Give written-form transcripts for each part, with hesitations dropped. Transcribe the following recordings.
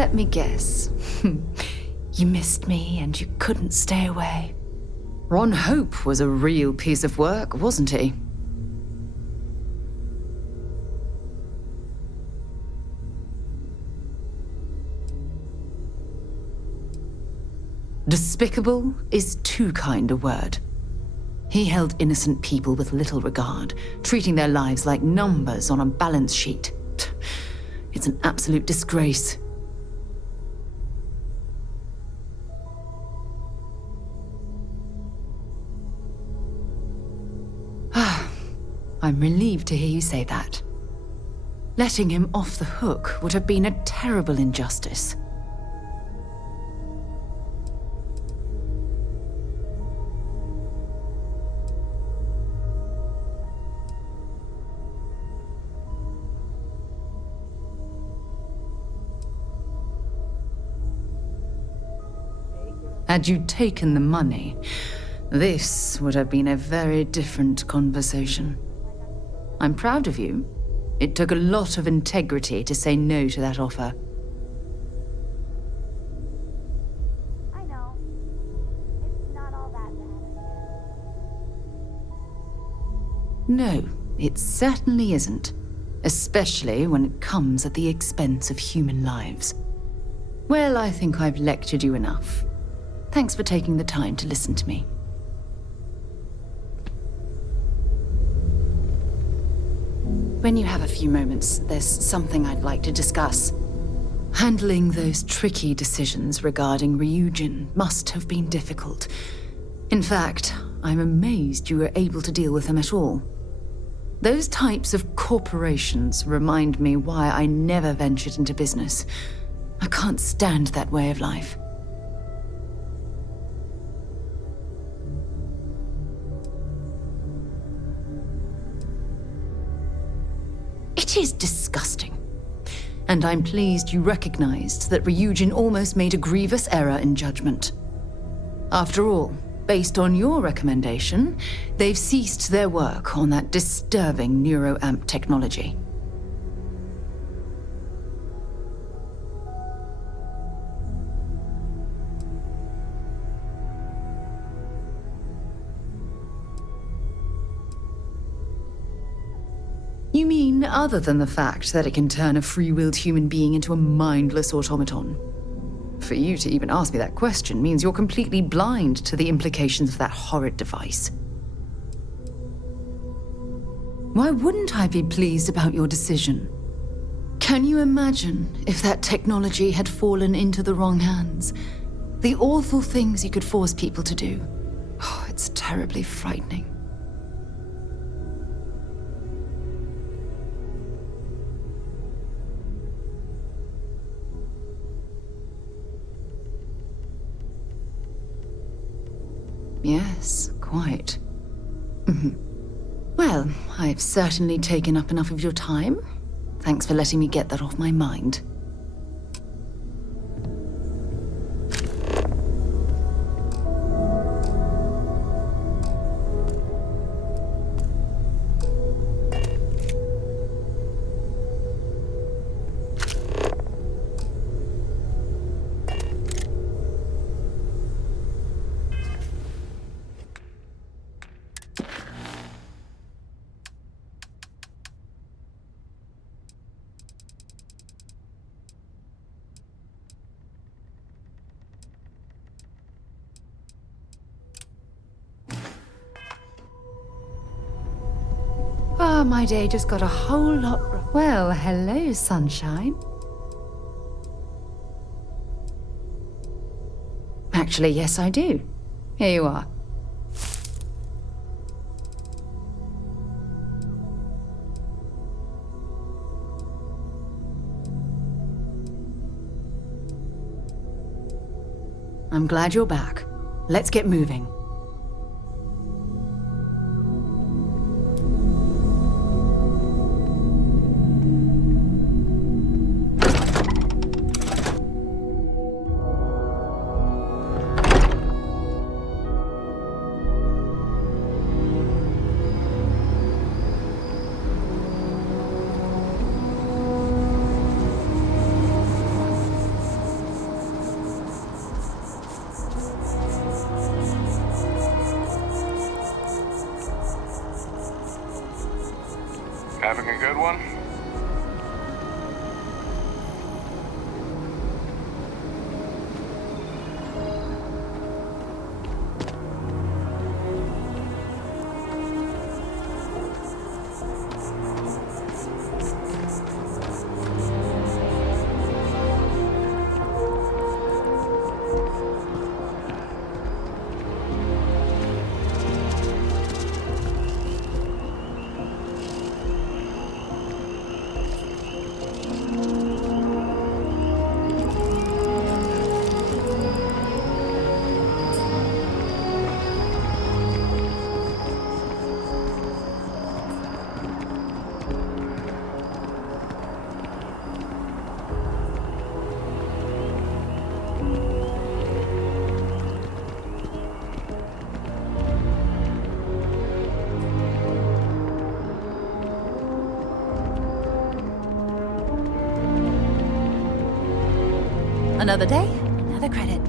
Let me guess. You missed me and you couldn't stay away. Ron Hope was a real piece of work, wasn't he? Despicable is too kind a word. He held innocent people with little regard, treating their lives like numbers on a balance sheet. It's an absolute disgrace. I'm relieved to hear you say that. Letting him off the hook would have been a terrible injustice. Had you taken the money, this would have been a very different conversation. I'm proud of you. It took a lot of integrity to say no to that offer. I know. It's not all that bad. No, it certainly isn't. Especially when it comes at the expense of human lives. Well, I think I've lectured you enough. Thanks for taking the time to listen to me. When you have a few moments, there's something I'd like to discuss. Handling those tricky decisions regarding Ryujin must have been difficult. In fact, I'm amazed you were able to deal with them at all. Those types of corporations remind me why I never ventured into business. I can't stand that way of life. It is disgusting. And I'm pleased you recognized that Ryujin almost made a grievous error in judgment. After all, based on your recommendation, they've ceased their work on that disturbing neuroamp technology. You mean other than the fact that it can turn a free-willed human being into a mindless automaton? For you to even ask me that question means you're completely blind to the implications of that horrid device. Why wouldn't I be pleased about your decision? Can you imagine if that technology had fallen into the wrong hands? The awful things you could force people to do. Oh, it's terribly frightening. Yes, quite. Well, I've certainly taken up enough of your time. Thanks for letting me get that off my mind. Oh, my day just got a whole lot... Well, hello, sunshine. Actually, yes, I do. Here you are. I'm glad you're back. Let's get moving. one? Another day, another credit.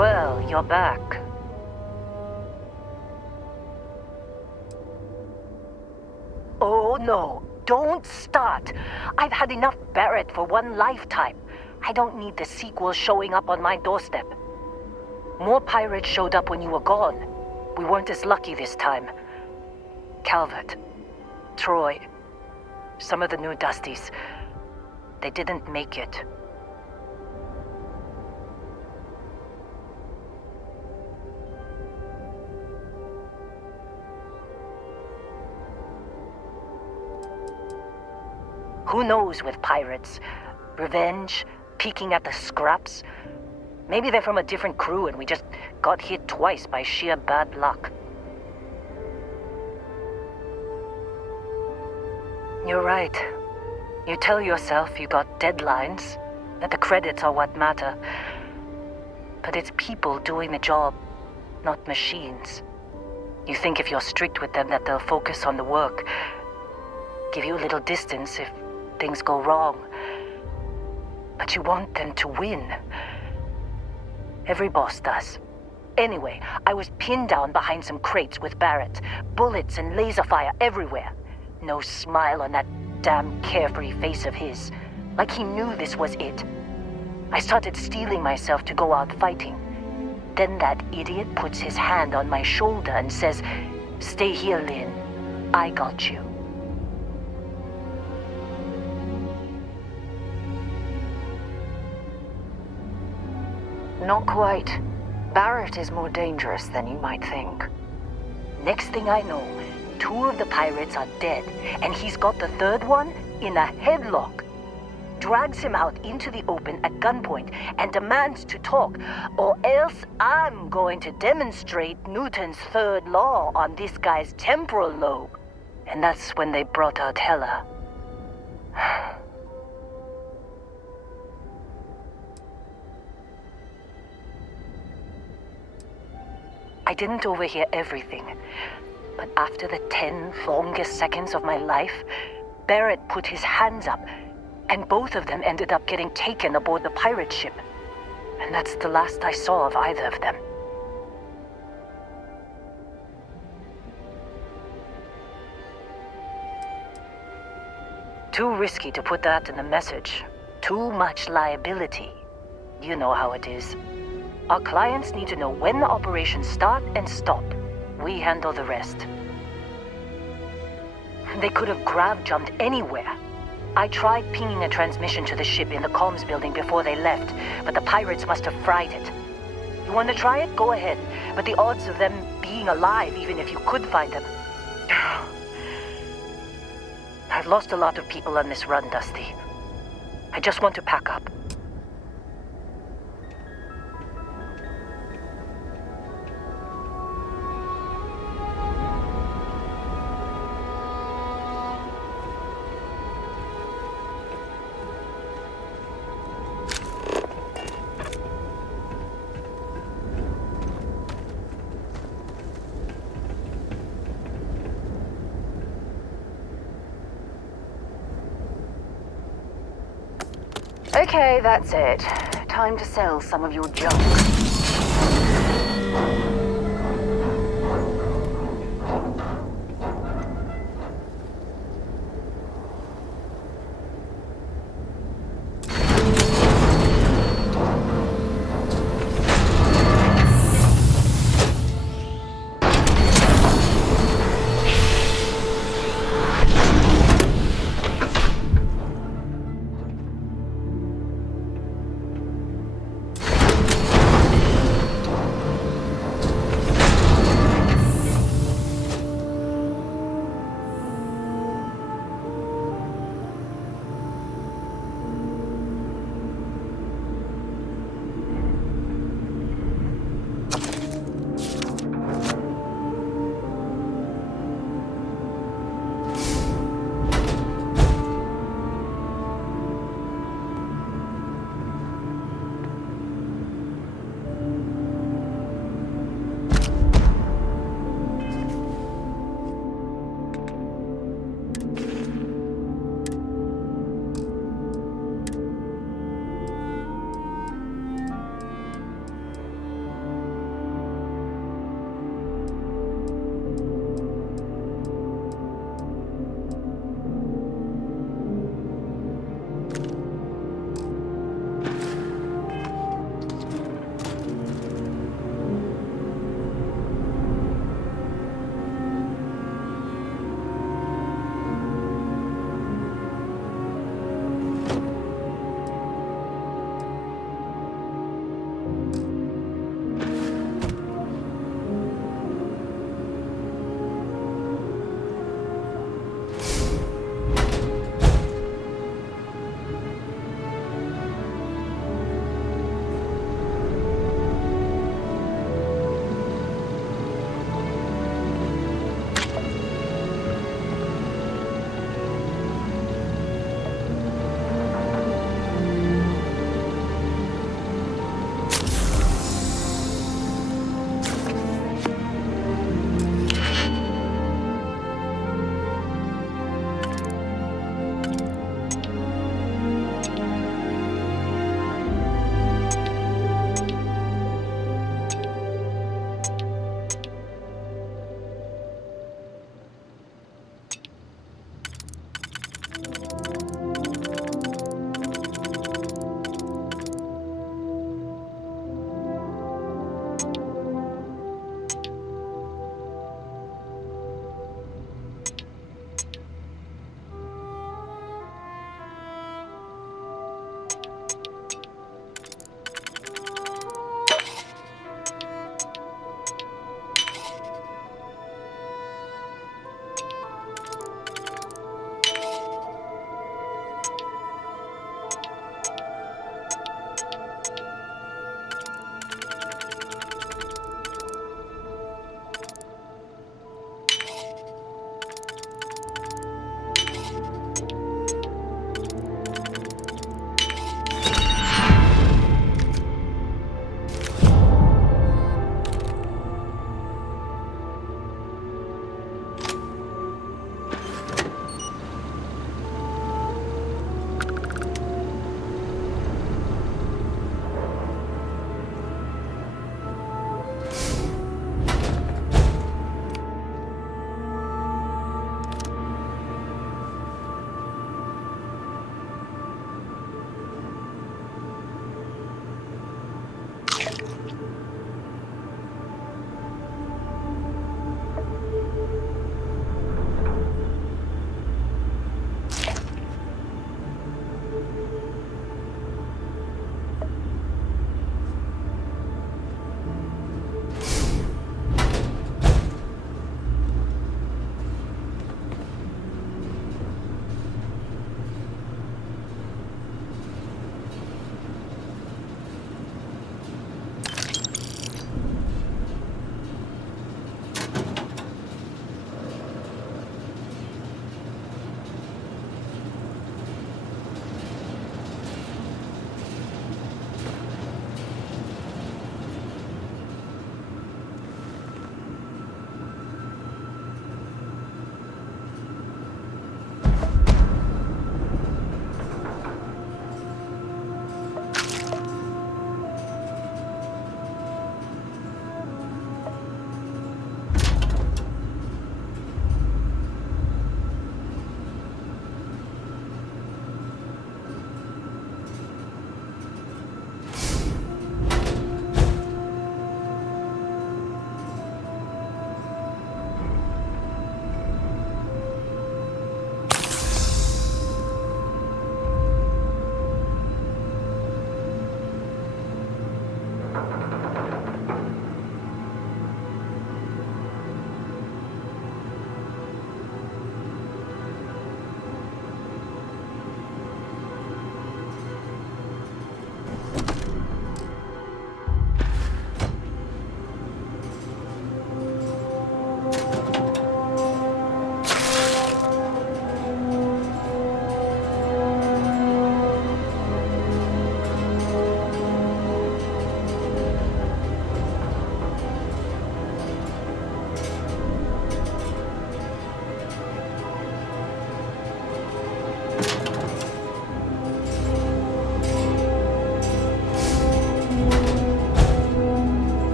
Well, you're back. Oh no, don't start. I've had enough Barret for one lifetime. I don't need the sequel showing up on my doorstep. More pirates showed up when you were gone. We weren't as lucky this time. Calvert, Troy, some of the new Dusties, they didn't make it. Who knows with pirates? Revenge? Peeking at the scraps? Maybe they're from a different crew and we just got hit twice by sheer bad luck. You're right. You tell yourself you got deadlines, that the credits are what matter. But it's people doing the job, not machines. You think if you're strict with them that they'll focus on the work, give you a little distance if things go wrong. But you want them to win. Every boss does. Anyway, I was pinned down behind some crates with Barret. Bullets and laser fire everywhere. No smile on that damn carefree face of his. Like he knew this was it. I started steeling myself to go out fighting. Then that idiot puts his hand on my shoulder and says, "Stay here, Lynn. I got you." Not quite. Barret is more dangerous than you might think. Next thing I know, 2 of the pirates are dead, and he's got the 3rd one in a headlock. Drags him out into the open at gunpoint and demands to talk, or else I'm going to demonstrate Newton's 3rd law on this guy's temporal lobe. And that's when they brought out Hela. I didn't overhear everything, but after the 10 longest seconds of my life, Barret put his hands up, and both of them ended up getting taken aboard the pirate ship. And that's the last I saw of either of them. Too risky to put that in the message. Too much liability. You know how it is. Our clients need to know when the operations start and stop. We handle the rest. They could have grav-jumped anywhere. I tried pinging a transmission to the ship in the comms building before they left, but the pirates must have fried it. You want to try it? Go ahead. But the odds of them being alive, even if you could find them... I've lost a lot of people on this run, Dusty. I just want to pack up. Okay, that's it. Time to sell some of your junk.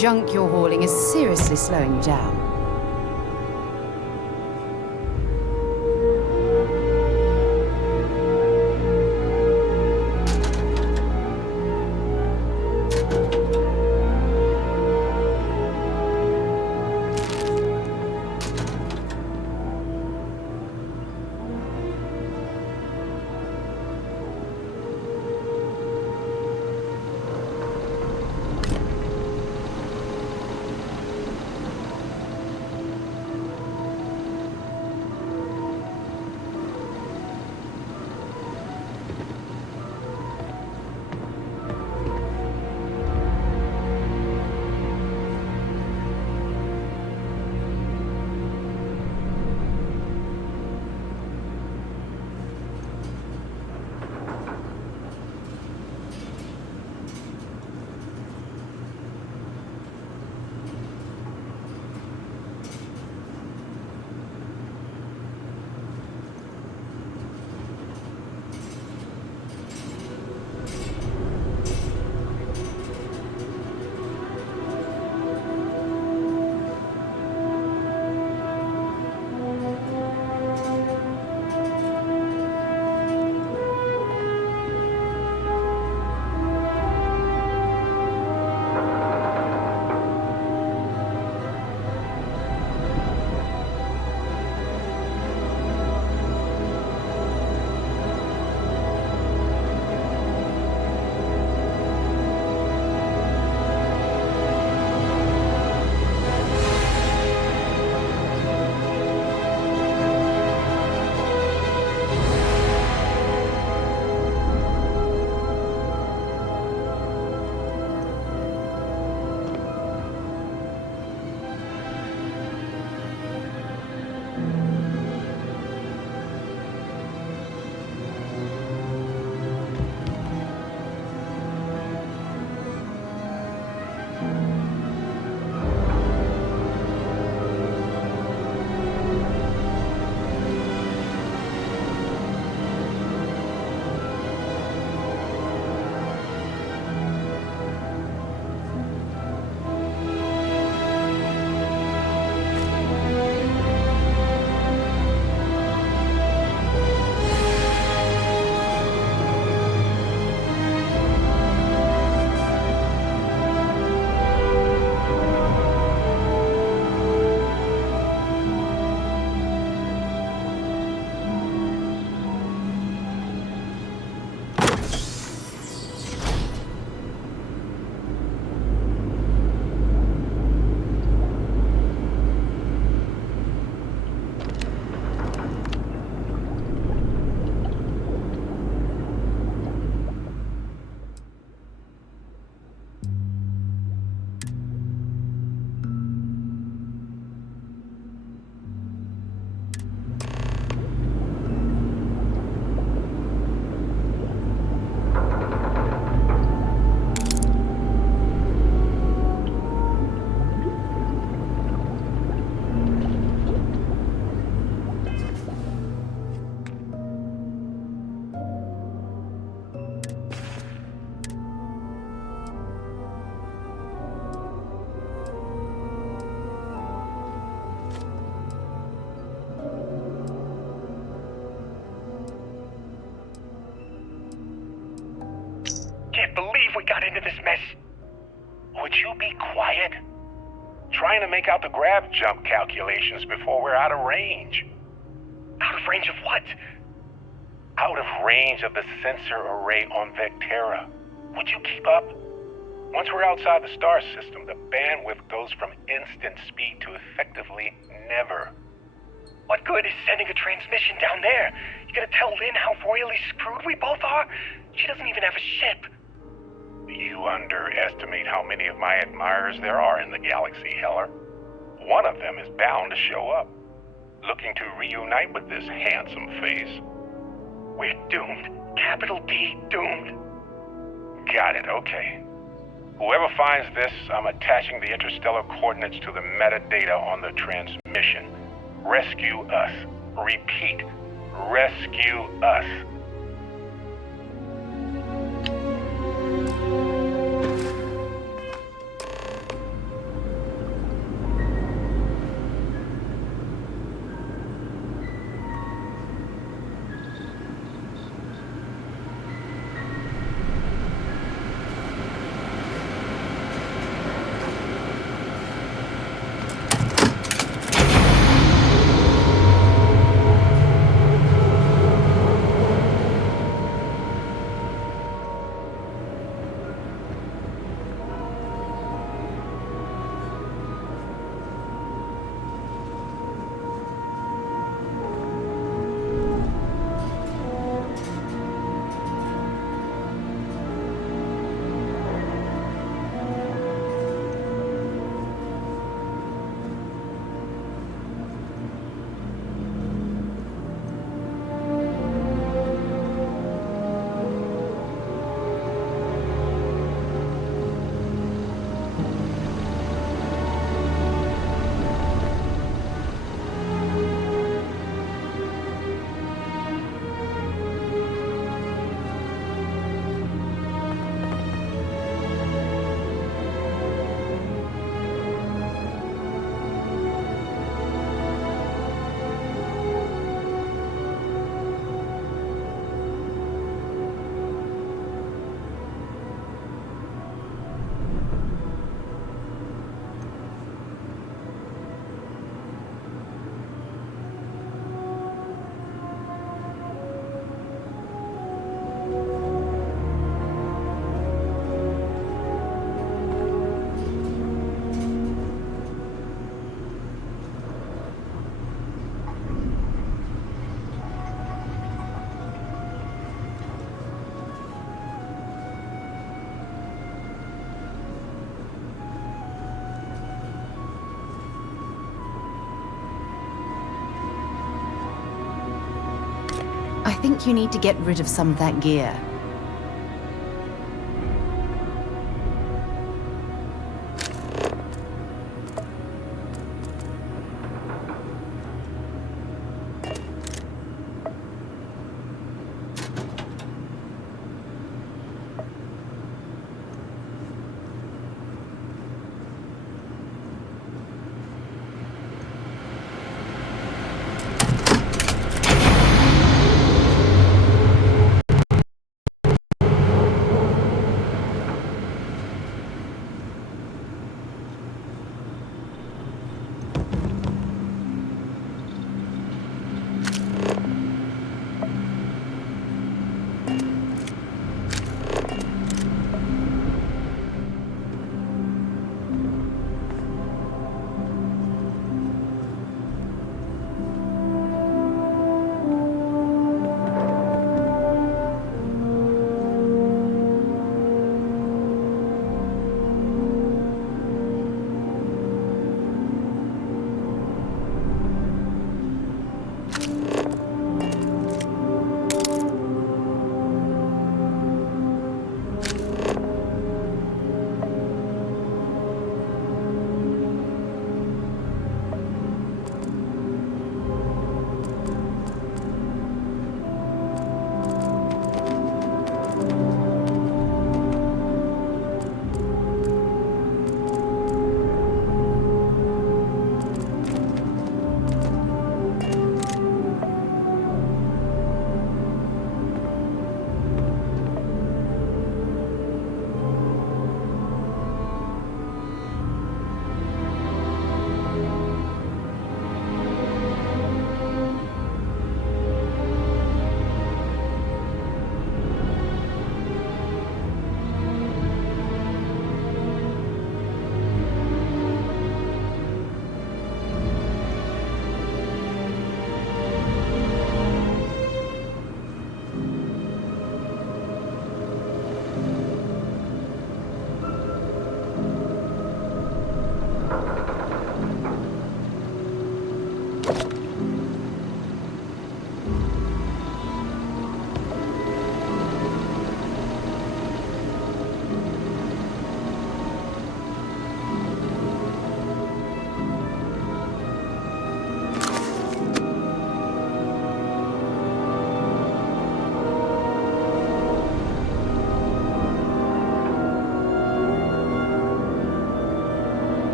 junk you're hauling is seriously slowing you down. Can't believe we got into this mess. Would you be quiet? Trying to make out the grab jump calculations before we're out of range. Out of range of what? Out of range of the sensor array on Vecteria. Would you keep up? Once we're outside the star system, the bandwidth goes from instant speed to effectively never. What good is sending a transmission down there? You gonna tell Lynn how royally screwed we both are? She doesn't even have a ship. You underestimate how many of my admirers there are in the galaxy, Heller. One of them is bound to show up, looking to reunite with this handsome face. We're doomed. Capital D, doomed. Got it, okay. Whoever finds this, I'm attaching the interstellar coordinates to the metadata on the transmission. Rescue us. Repeat, rescue us. I think you need to get rid of some of that gear.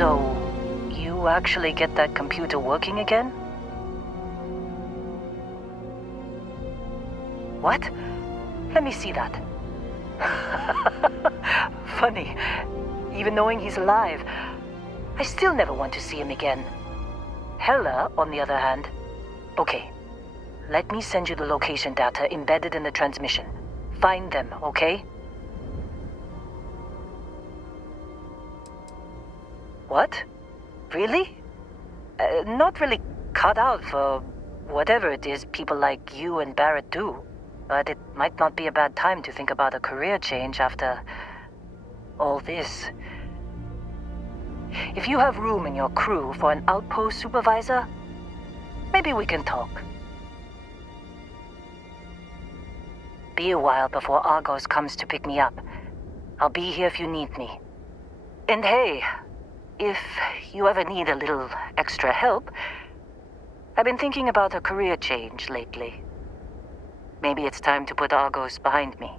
So, you actually get that computer working again? What? Let me see that. Funny. Even knowing he's alive, I still never want to see him again. Hella, on the other hand. Okay. Let me send you the location data embedded in the transmission. Find them, okay? What? Really? Not really cut out for whatever it is people like you and Barret do. But it might not be a bad time to think about a career change after all this. If you have room in your crew for an outpost supervisor, maybe we can talk. Be a while before Argos comes to pick me up. I'll be here if you need me. And hey, if you ever need a little extra help, I've been thinking about a career change lately. Maybe it's time to put Argos behind me.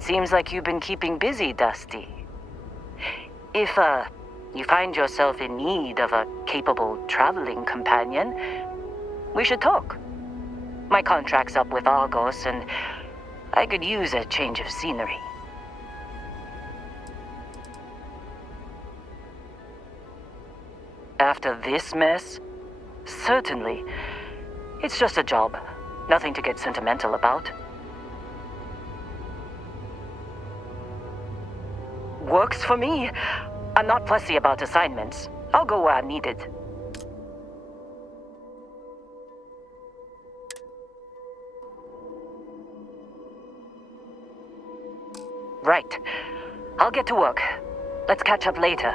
Seems like you've been keeping busy, Dusty. If, you find yourself in need of a capable traveling companion, we should talk. My contract's up with Argos, and I could use a change of scenery. After this mess? Certainly. It's just a job. Nothing to get sentimental about. Works for me. I'm not fussy about assignments. I'll go where I'm needed. Right. I'll get to work. Let's catch up later.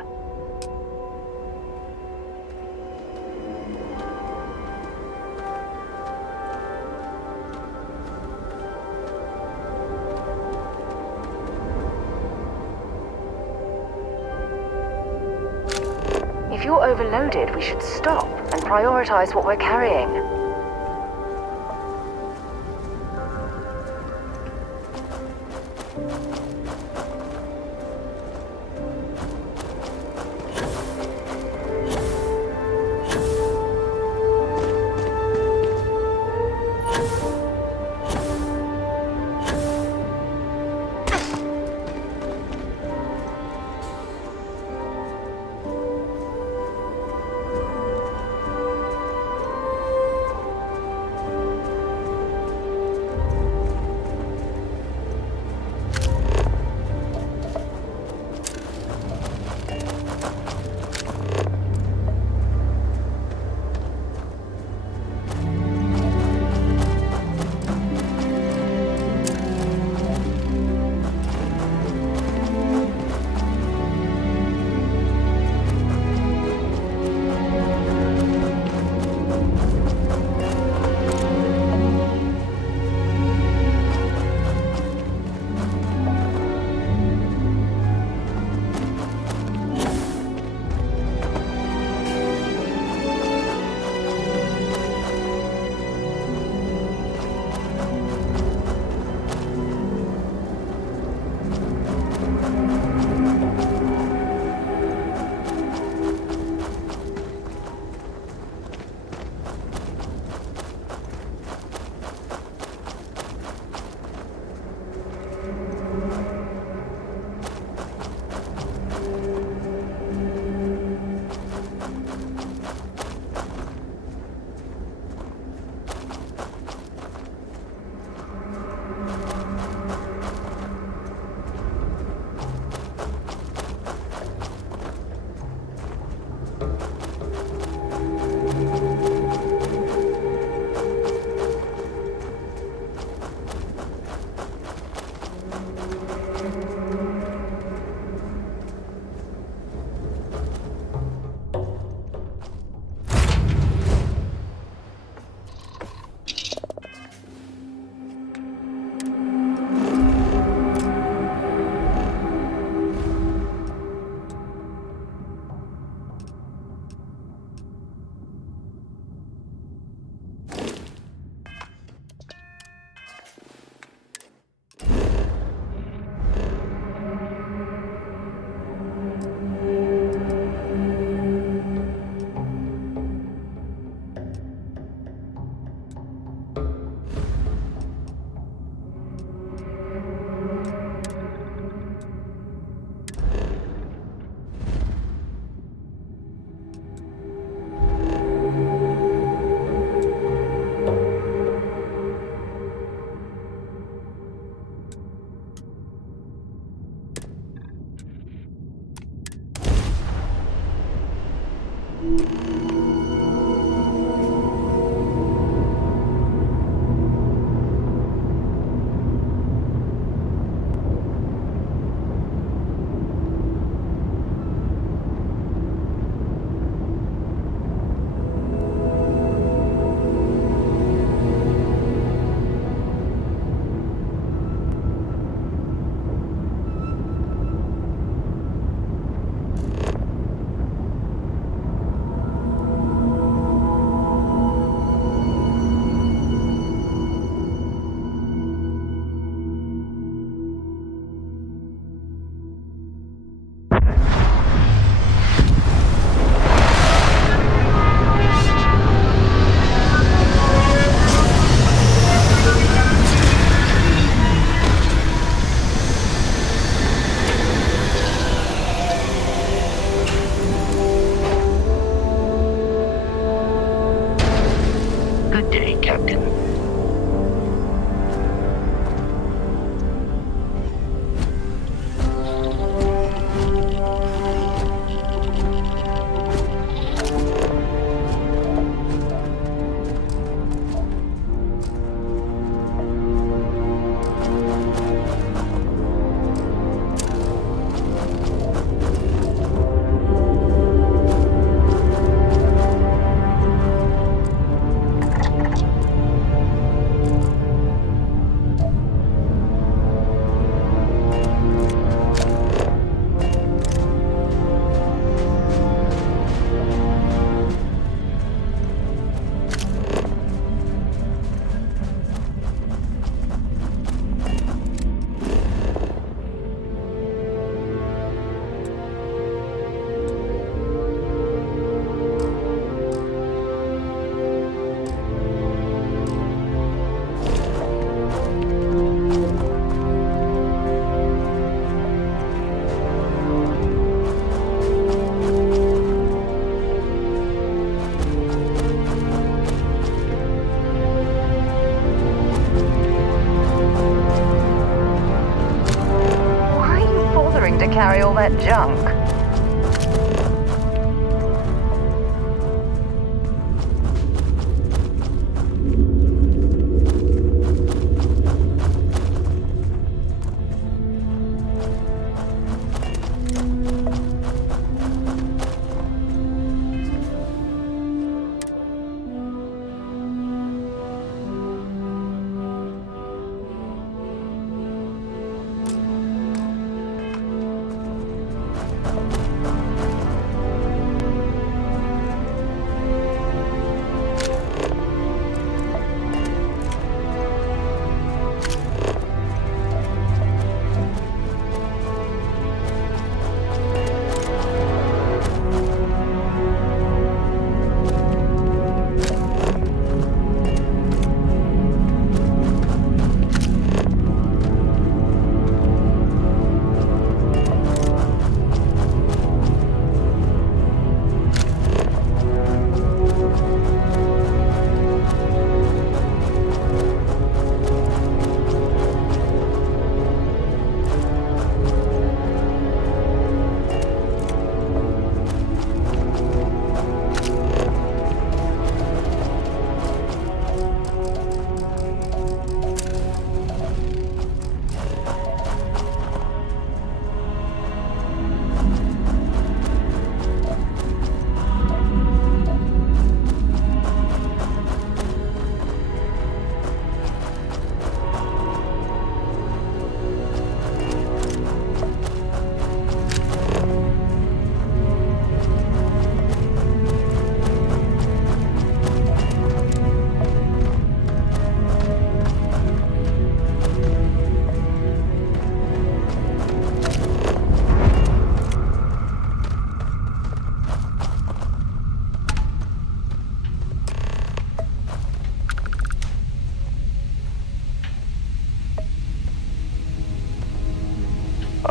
If you're overloaded, we should stop and prioritize what we're carrying. Good day, Captain. Carry all that junk.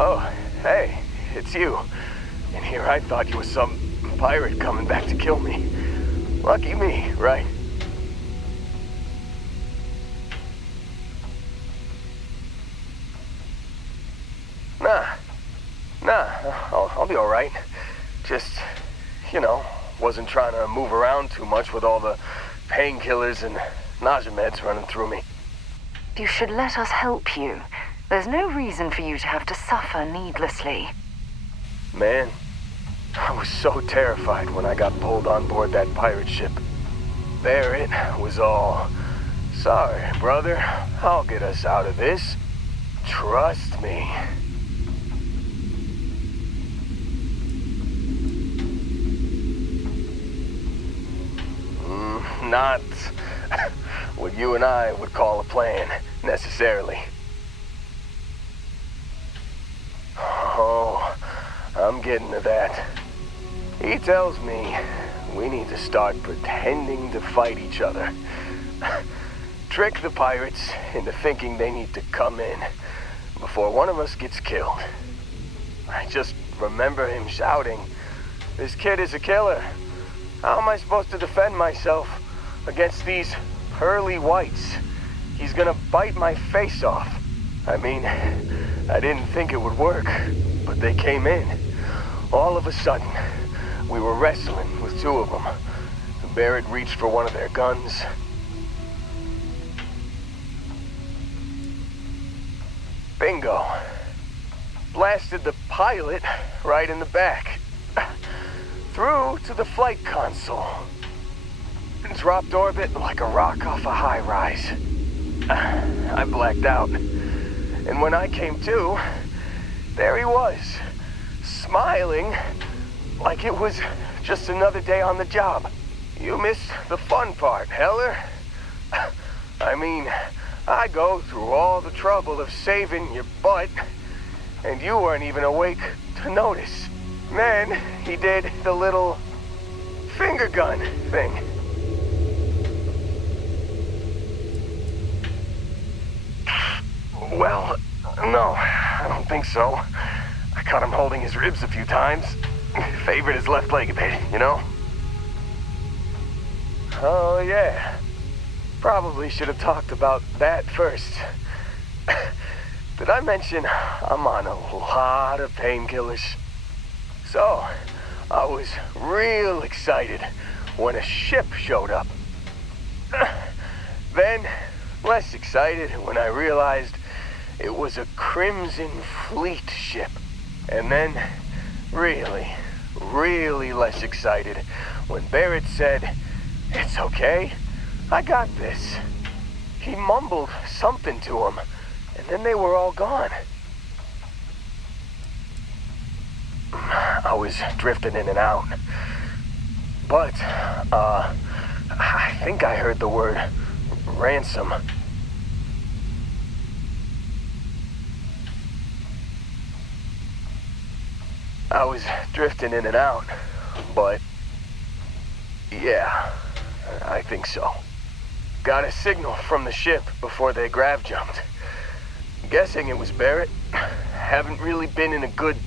Oh, hey, it's you. And here I thought you was some pirate coming back to kill me. Lucky me, right? Nah, I'll be alright. Just, wasn't trying to move around too much with all the painkillers and nausea meds running through me. You should let us help you. There's no reason for you to have to suffer needlessly. Man, I was so terrified when I got pulled on board that pirate ship. There it was all. Sorry, brother. I'll get us out of this. Trust me. Not what you and I would call a plan, necessarily. Oh, I'm getting to that. He tells me we need to start pretending to fight each other. Trick the pirates into thinking they need to come in before one of us gets killed. I just remember him shouting, "This kid is a killer. How am I supposed to defend myself against these pearly whites. He's gonna bite my face off. I mean, I didn't think it would work, but they came in. All of a sudden, we were wrestling with two of them. Barret reached for one of their guns. Bingo. Blasted the pilot right in the back. Through to the flight console. Dropped orbit like a rock off a high-rise. I blacked out. And when I came to, there he was, smiling like it was just another day on the job. You missed the fun part, Heller. I mean, I go through all the trouble of saving your butt, and you weren't even awake to notice. Then he did the little finger gun thing. Well, no, I don't think so. I caught him holding his ribs a few times. Favored his left leg a bit, you know? Oh, yeah. Probably should have talked about that first. Did I mention I'm on a lot of painkillers? So, I was real excited when a ship showed up. Then, less excited when I realized it was a Crimson Fleet ship. And then, really less excited when Barret said, "It's okay, I got this." He mumbled something to him, and then they were all gone. I was drifting in and out. But, I think I heard the word ransom. I was drifting in and out, but yeah, I think so. Got a signal from the ship before they grav jumped. Guessing it was Barret. Haven't really been in a good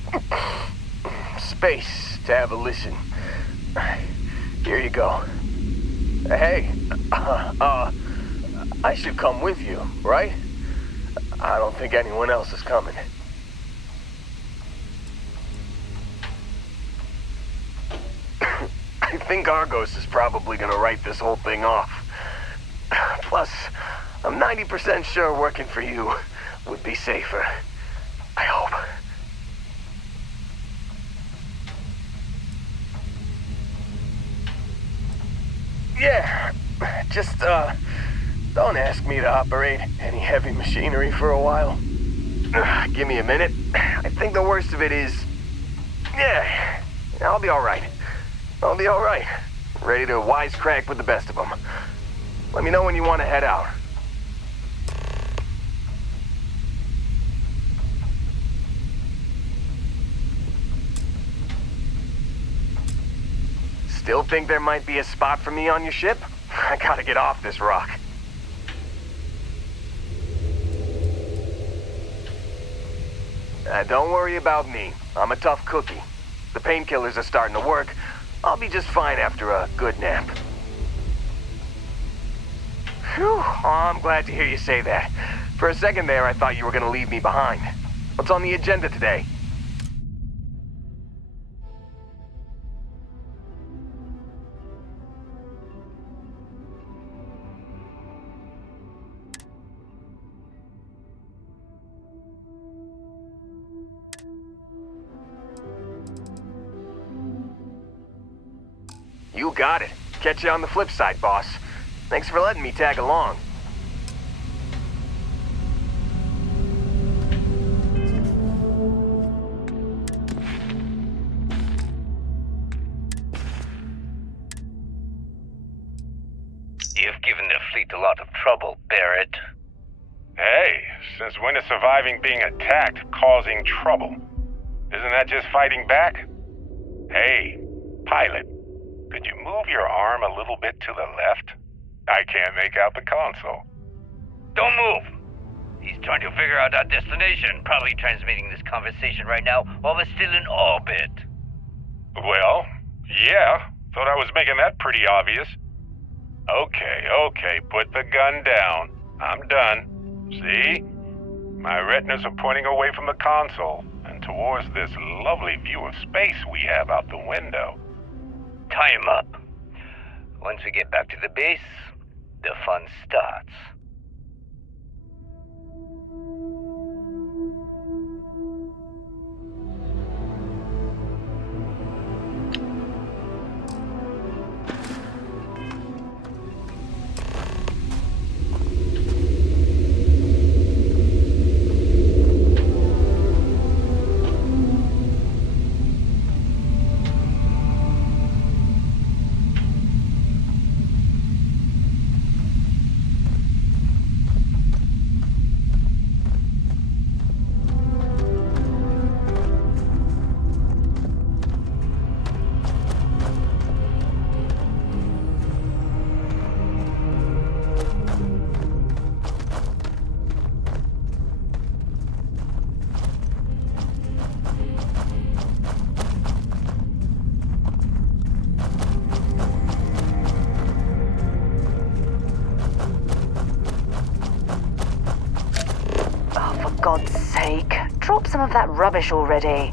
space to have a listen. Here you go. Hey, I should come with you, right? I don't think anyone else is coming. I think Argos is probably gonna write this whole thing off. Plus, I'm 90% sure working for you would be safer. I hope. Yeah, just, don't ask me to operate any heavy machinery for a while. Give me a minute. I think the worst of it is... Yeah, I'll be alright. I'll be alright. Ready to wisecrack with the best of them. Let me know when you want to head out. Still think there might be a spot for me on your ship? I gotta get off this rock. Don't worry about me. I'm a tough cookie. The painkillers are starting to work. I'll be just fine after a good nap. Whew, oh, I'm glad to hear you say that. For a second there, I thought you were gonna leave me behind. What's on the agenda today? You got it. Catch you on the flip side, boss. Thanks for letting me tag along. You've given the fleet a lot of trouble, Barret. Hey, since when is surviving being attacked causing trouble? Isn't that just fighting back? Hey, pilot, could you move your arm a little bit to the left? I can't make out the console. Don't move! He's trying to figure out our destination, probably transmitting this conversation right now while we're still in orbit. Well, yeah, thought I was making that pretty obvious. Okay, put the gun down. I'm done. See? My retinas are pointing away from the console and towards this lovely view of space we have out the window. Tie him up. Once we get back to the base, the fun starts. God's sake, drop some of that rubbish already.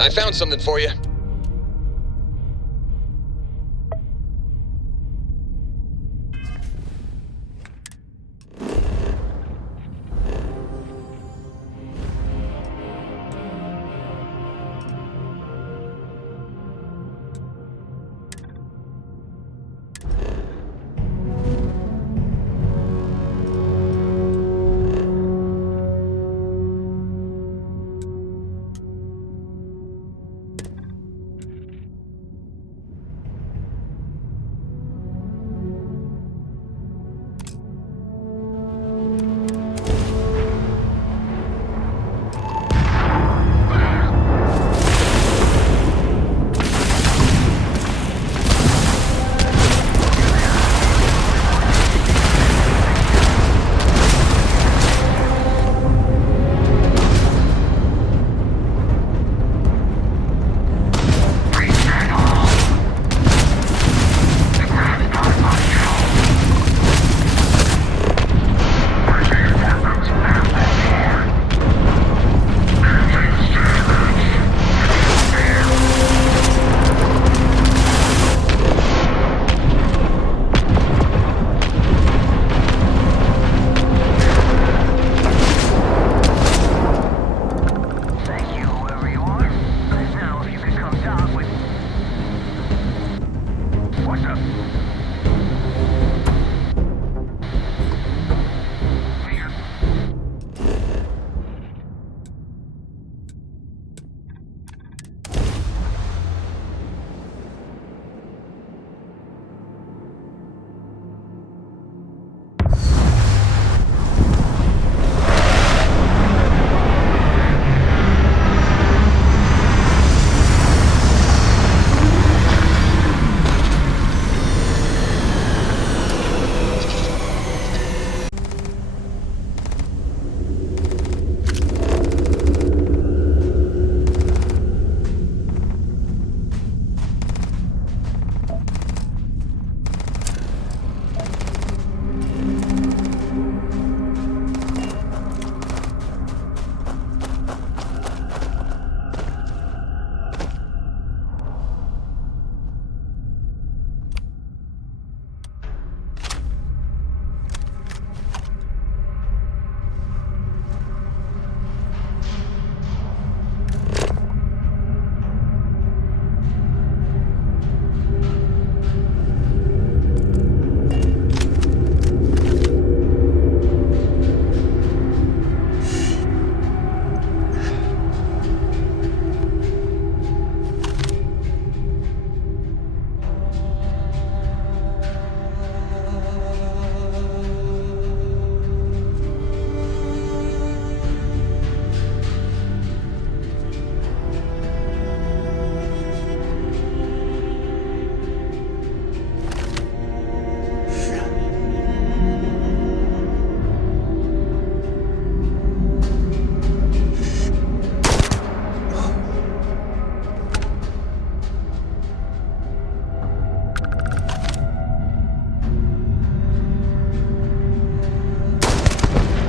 I found something for you.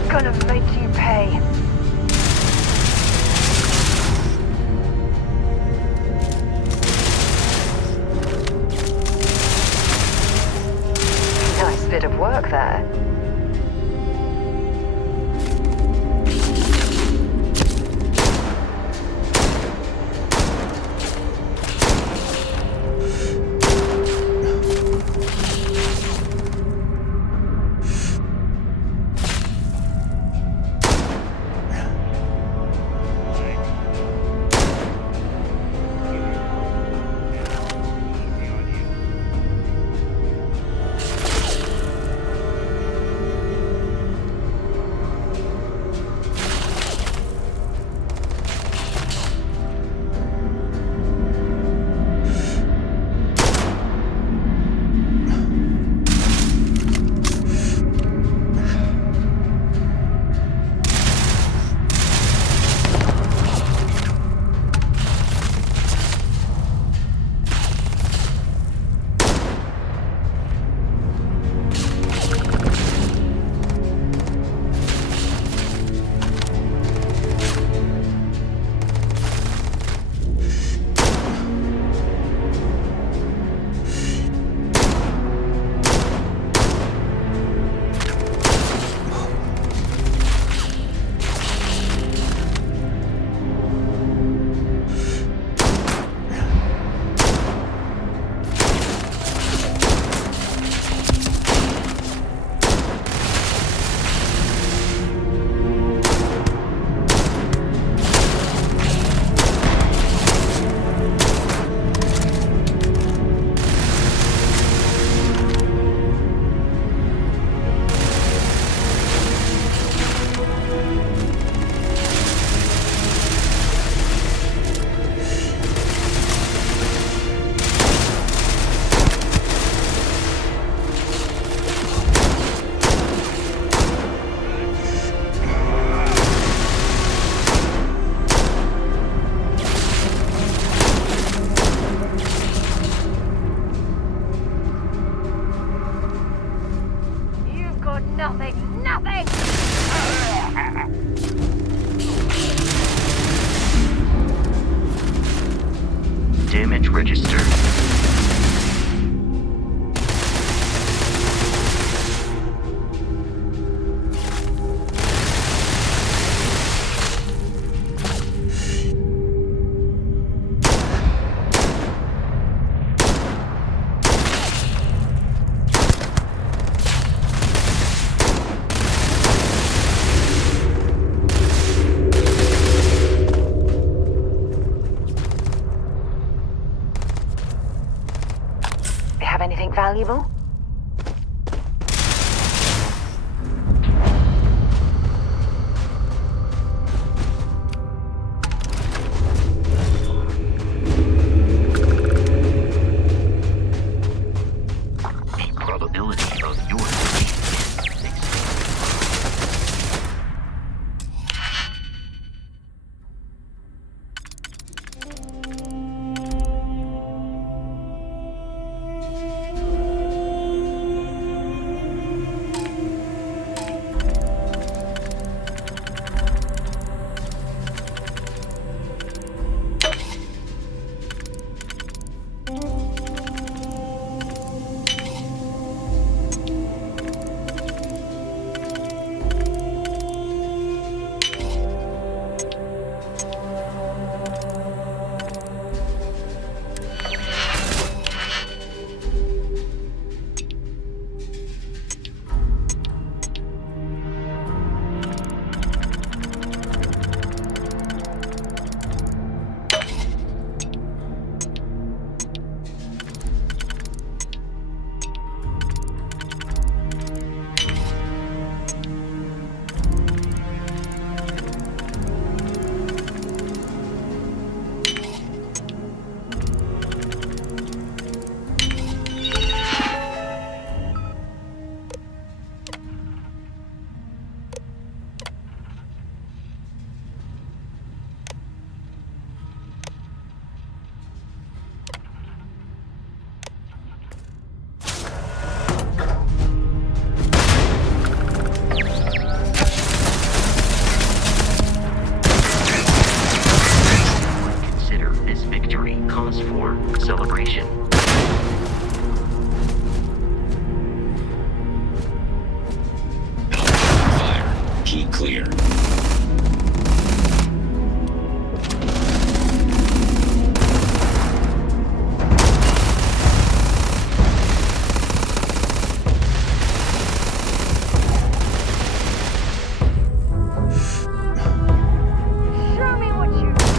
gonna make you pay. Nice bit of work there. clear. Show me what you got.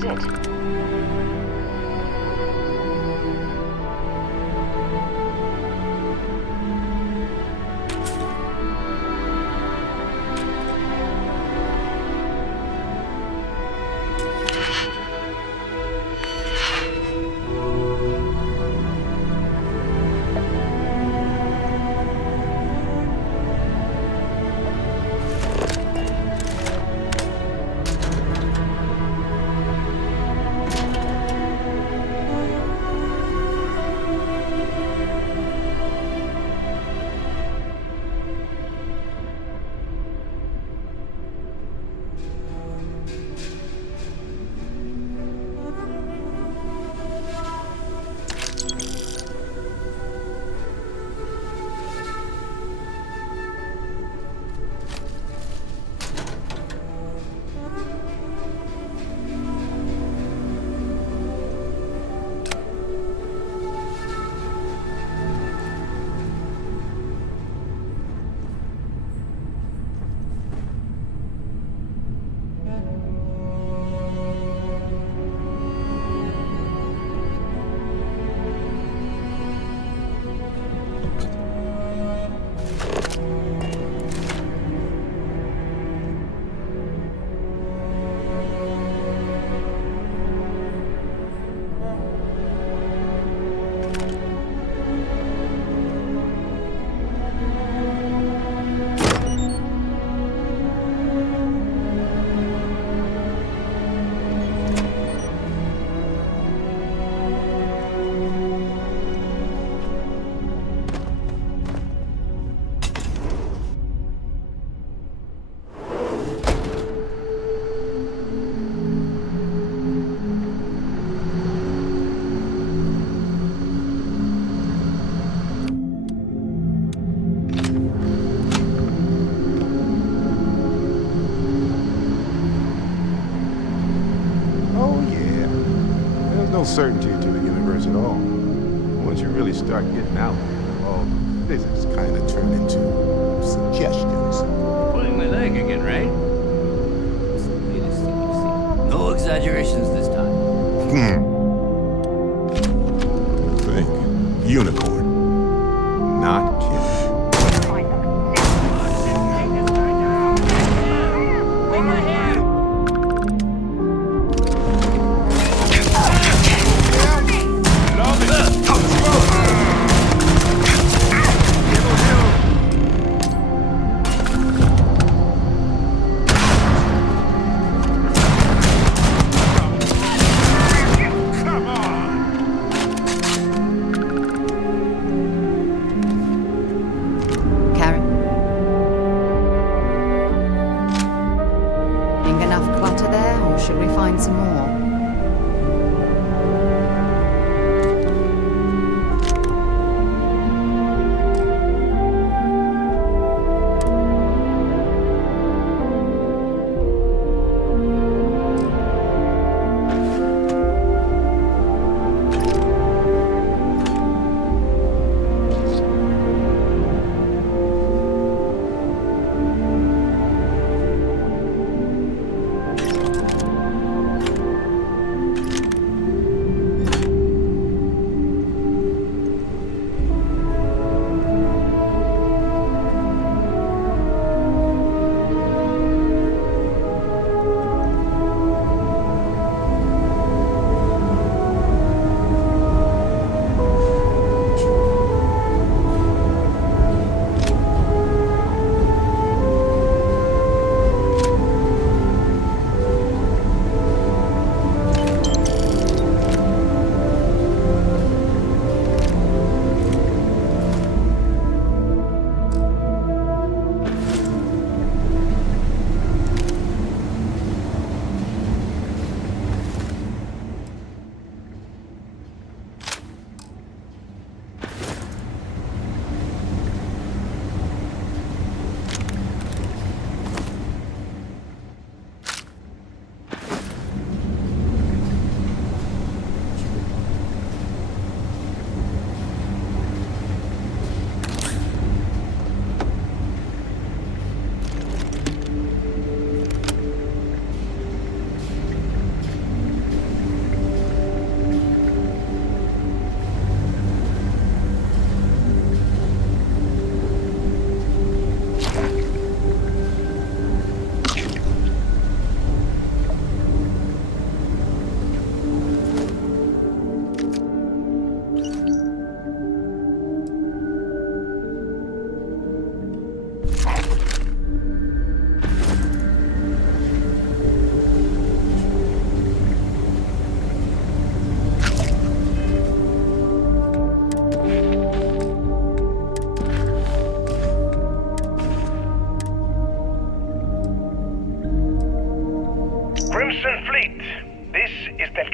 just it. Certainty to the universe at all. Once you really start getting out there, all the physics kind of turn into suggestions. Pulling my leg again, right? It's the latest thing you've seen. No exaggerations this time. Think. Unicorn. Not kidding.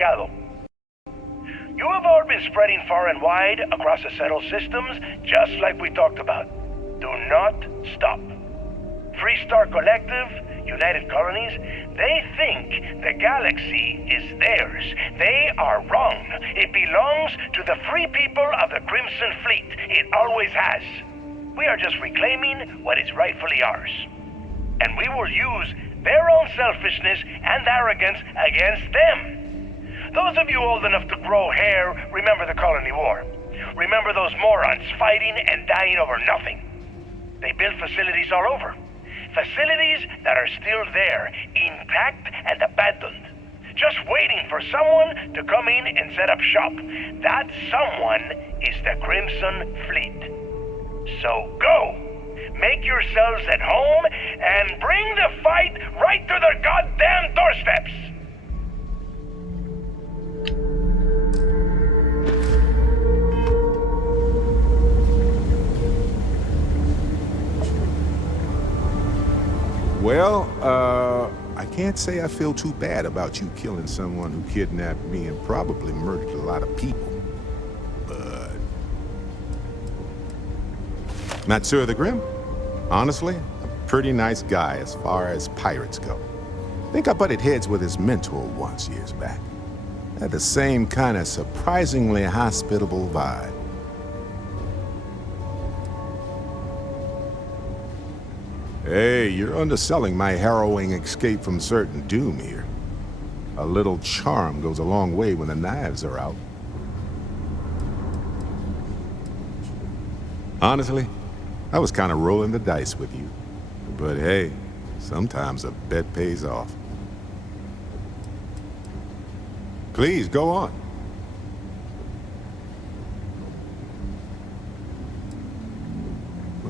complicado. You have all been spreading far and wide across the settled systems, just like we talked about. Do not stop. Freestar Collective, United Colonies, they think the galaxy is theirs. They are wrong. It belongs to the free people of the Crimson Fleet. It always has. We are just reclaiming what is rightfully ours. And we will use their own selfishness and arrogance against them. Those of you old enough to grow hair, remember the Colony War. Remember those morons fighting and dying over nothing. They built facilities all over. Facilities that are still there, intact and abandoned. Just waiting for someone to come in and set up shop. That someone is the Crimson Fleet. So go! Make yourselves at home and bring the fight right to their goddamn doorsteps! Well, I can't say I feel too bad about you killing someone who kidnapped me and probably murdered a lot of people. But... Not Sir the Grim? Honestly, a pretty nice guy as far as pirates go. Think I butted heads with his mentor once years back. Had the same kind of surprisingly hospitable vibe. Hey, you're underselling my harrowing escape from certain doom here. A little charm goes a long way when the knives are out. Honestly, I was kind of rolling the dice with you. But hey, sometimes a bet pays off. Please, go on.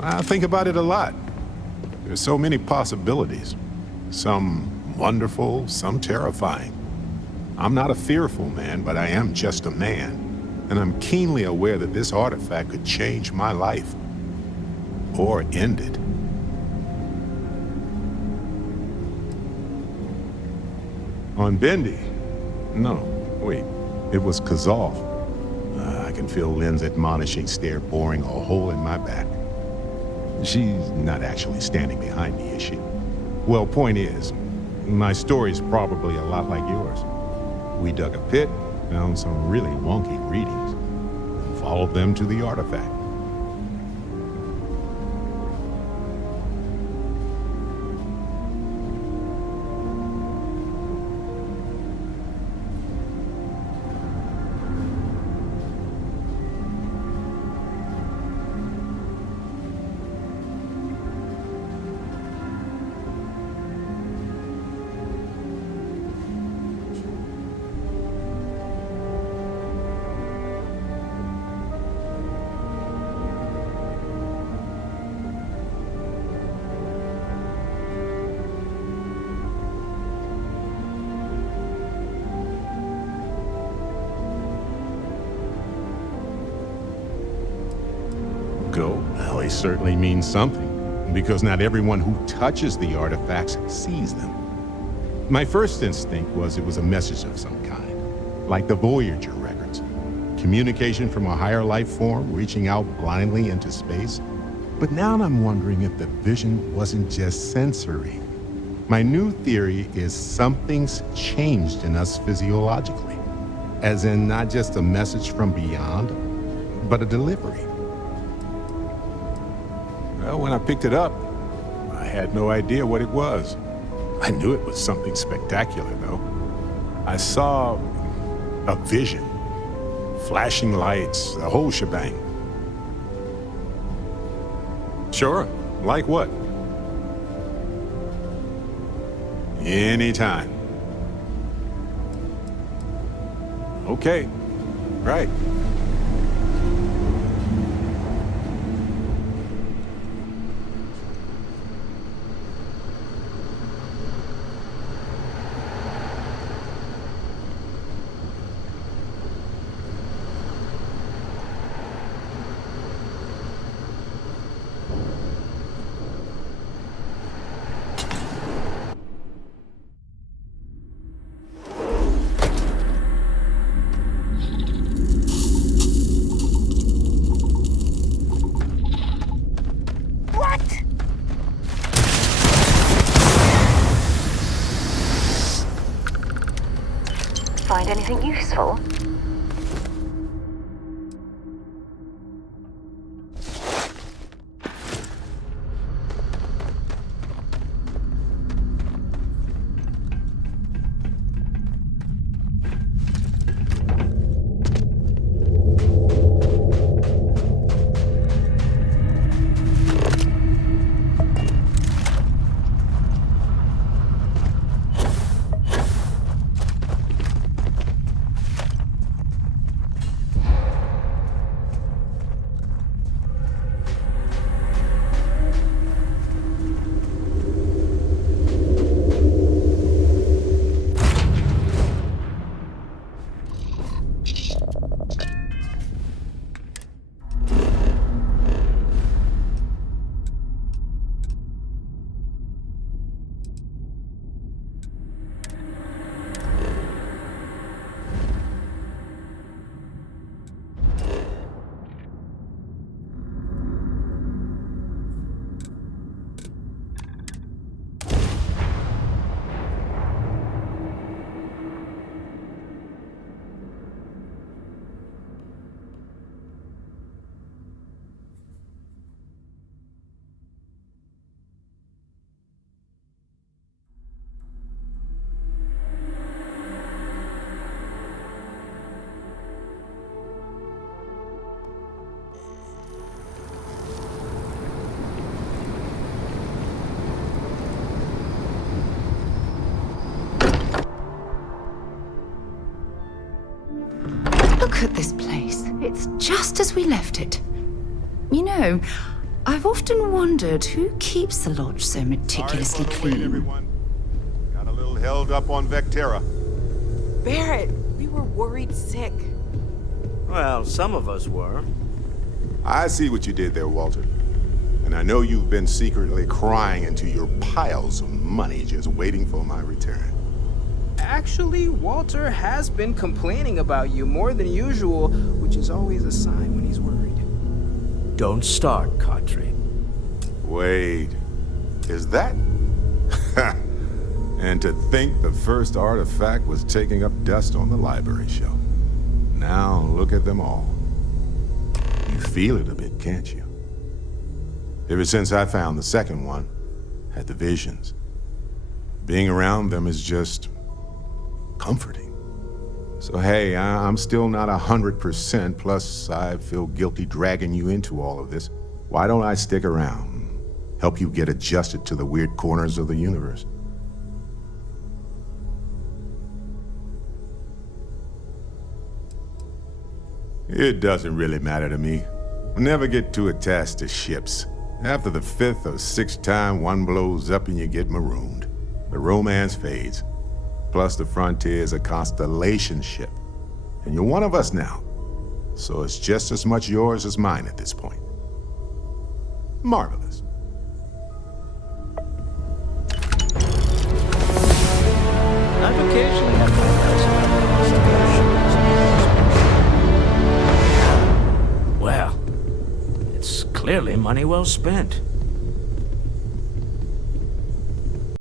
I think about it a lot. There's so many possibilities. Some wonderful, some terrifying. I'm not a fearful man, but I am just a man. And I'm keenly aware that this artifact could change my life. Or end it. On Bendy? No, wait. It was Kazal. I can feel Lynn's admonishing stare boring a hole in my back. She's not actually standing behind me, is she? Well, point is, my story's probably a lot like yours. We dug a pit, found some really wonky readings, and followed them to the artifact. Go? Well, they certainly mean something, because not everyone who touches the artifacts sees them. My first instinct was it was a message of some kind, like the Voyager records. Communication from a higher life form reaching out blindly into space. But now I'm wondering if the vision wasn't just sensory. My new theory is something's changed in us physiologically. As in not just a message from beyond, but a delivery. Well, when I picked it up, I had no idea what it was. I knew it was something spectacular, though. I saw a vision. Flashing lights, the whole shebang. Sure, like what? Anytime. Okay, right. anything useful? Look at this place. It's just as we left it. You know, I've often wondered who keeps the lodge so meticulously clean. Everyone. Got a little held up on Vecteria. Barret, we were worried sick. Well, some of us were. I see what you did there, Walter. And I know you've been secretly crying into your piles of money just waiting for my return. Actually, Walter has been complaining about you more than usual, which is always a sign when he's worried. Don't start, Kadri. Wait, is that? And to think the first artifact was taking up dust on the library shelf. Now look at them all. You feel it a bit, can't you? Ever since I found the second one, had the visions. Being around them is just comforting. So hey, I'm still not 100%, plus I feel guilty dragging you into all of this. Why don't I stick around, help you get adjusted to the weird corners of the universe? It doesn't really matter to me. Never get too attached to ships. After the fifth or sixth time one blows up and you get marooned, the romance fades. Plus the Frontier's a constellation ship. And you're one of us now. So it's just as much yours as mine at this point. Marvelous. I've occasionally had my doubts about. Well, it's clearly money well spent.